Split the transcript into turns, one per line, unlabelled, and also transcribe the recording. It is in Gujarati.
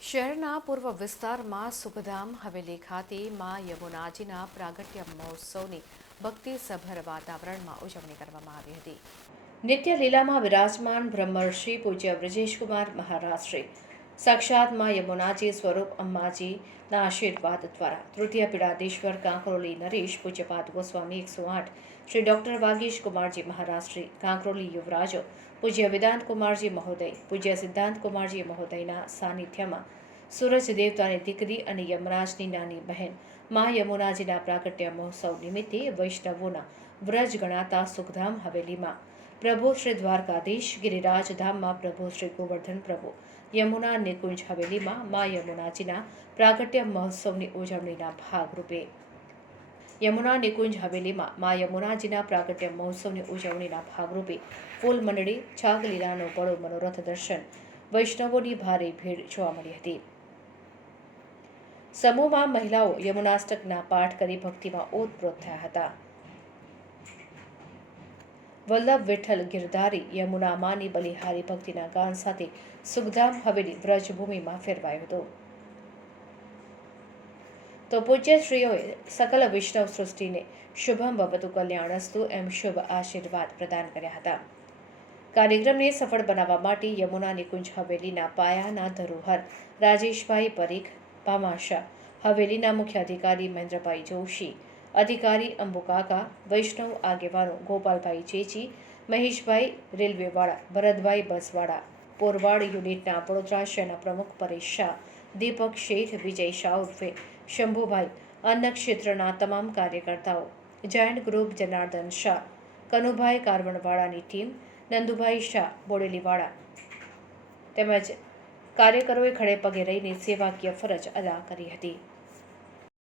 શહેરના પૂર્વ વિસ્તારમાં સુખધામ હવેલી ખાતે મા યમુનાજીના પ્રાગટ્ય મહોત્સવની ભક્તિસભર વાતાવરણમાં ઉજવણી કરવામાં આવી હતી. નિત્ય લીલામાં વિરાજમાન બ્રહ્મર્ષિ પૂજ્ય બ્રજેશકુમાર મહારાજ શ્રી સાક્ષાતમાં યમુનાજી સ્વરૂપ અમ્માજીના આશીર્વાદ દ્વારા તૃતીય પીડાધીશ્વર કાંકરોલી નરેશ પૂજ્યપાદ ગોસ્વામી એકસો આઠ, શ્રી ડોક્ટર વાગીશ કુમારજી મહારાષ્ટ્રી કાંકરોલી યુવરાજો, પૂજ્ય વેદાંત કુમારજી મહોદય, પૂજ્ય સિદ્ધાંત કુમારજી મહોદયના સાનિધ્યમાં સૂરજ દેવતાની દીકરી અને યમરાજની નાની બહેન મા યમુનાજીના પ્રાગટ્ય મહોત્સવ નિમિત્તે વૈષ્ણવોના વ્રજ ગણાતા સુખધામ હવેલીમાં પ્રભુ શ્રી દ્વારકાધીશ ગિરિરાજ ધામમાં પ્રભુ શ્રી ગોવર્ધન પ્રભુ. યમુના નિકુંજ હવેલીમાં મા યમુનાજીના પ્રાગટ્ય મહોત્સવની ઉજવણીના ભાગરૂપે. યમુના નિકુંજ હવેલીમાં મા યમુનાજીના પ્રાગટ્ય મહોત્સવની ઉજવણીના ભાગરૂપે ફૂલ મંડળી, છાગલીલાનો બળો મનોરથ દર્શન, વૈષ્ણવોની ભારે ભીડ જોવા મળી હતી. સમૂહમાં મહિલાઓ યમુનાષ્ટકના પાઠ કરી ભક્તિમાં ઓતપ્રોત થયા હતા. વલ્લભ વિઠ્ઠલ ગિરધારી યમુના માની બલિહારી ભક્તિના ગાન સાથે સુખધામ હવેલી વ્રજભૂમિમાં ફેરવાયો હતો. તો પૂજ્યશ્રીઓએ સકલ વૈષ્ણવ સૃષ્ટિને શુભમ ભવતુ કલ્યાણસ્તુ એમ શુભ આશીર્વાદ પ્રદાન કર્યા હતા. કાર્યક્રમને સફળ બનાવવા માટે યમુના નિકુંજ હવેલીના પાયાના ધરોહર રાજેશભાઈ પરીખ પામાશા હવેલીના મુખ્ય અધિકારી મહેન્દ્રભાઈ જોશી અધિકારી અંબુકાકા, વૈષ્ણવ આગેવાનો ગોપાલભાઈ ચેચી મહેશભાઈ રેલવેવાળા, ભરતભાઈ બસવાળા, પોરવાડ યુનિટના વડોદરા શહેરના પ્રમુખ પરેશ શાહ, દીપક શેઠ વિજય શાહ ઉર્ફે શંભુભાઈ અન્ય ક્ષેત્રના તમામ કાર્યકર્તાઓ, જાયન્ટ ગ્રુપ જનાર્દન શાહ, કનુભાઈ કારવણવાળાની ટીમ, નંદુભાઈ શાહ બોડેલીવાળા તેમજ કાર્યકરોએ ખડે પગે રહીને સેવાકીય ફરજ અદા કરી હતી.